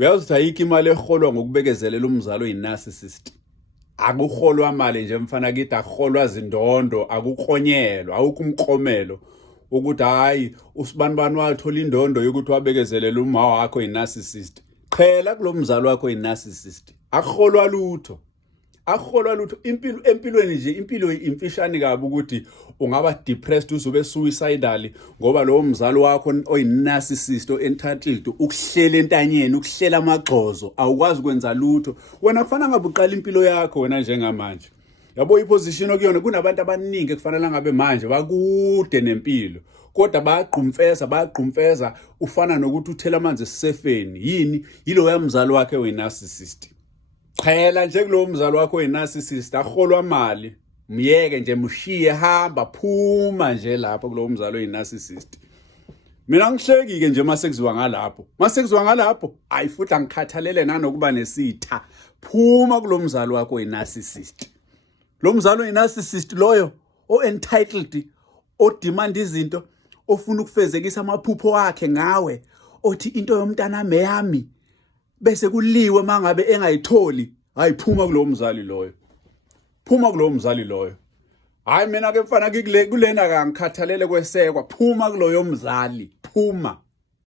Uyazi ukuthi ayikho imali eholwa ngokubekezelela umzali oyi-narcissist. Akuholwa mali nje mfana kithi, akuholwa zindondo, akuklonyelwa, awukho umklomelo ukuthi hayi usibanibani wathola indondo yokuthi wabekezelela uma wakho oyi-narcissist. Qhela kulo mzali wakho oyi-narcissist. Akuholwa lutho. Akuholwa lutho. Empilweni nje impilo imfishane kabi ukuthi ungaba depressed, uzobe suicidal ngoba lowo mzali wakho oyi-narcissist entitled ukuhlela entanyeni, ukuhlela amagxozo, awukwazi kwenza lutho. Wena kufanele ngabe uqala impilo yakho wena njengamanje. Yabo iposition okuyona kunabantu abaningi kufanele ngabe manje bakude nempilo. Kodwa bayagqumfeza ufana nokuthi uthela amanzi esifeni. Yini? Yilo yamzali wakhe oyi-narcissist. Qhela nje kulowo mzali wakho oyi-narcissist, aholwa mali. Myeke nje mushiye, hamba, phuma nje lapho kulowo mzali oyi-narcissist. Mina ngihleki-ke nje masekuziwa ngalapho. Masekuziwa ngalapho, ayi futhi angikhathalele nanokuba nesitha. Phuma kulo mzali wakho oyi-narcissist. Lo mzali oyi-narcissist loyo, o-entitled, odemand izinto, ofuna ukufezekisa amaphupho akhe ngawe, othi into yomntanami eyami, bese kuliwe mangabe engayitholi. Hayi phuma kulowo mzali loyo. Phuma kulowo mzali loyo. Hayi mina ke mfana kulena ka ngikhathalele kwesekwa. Phuma kuloyo mzali. Phuma.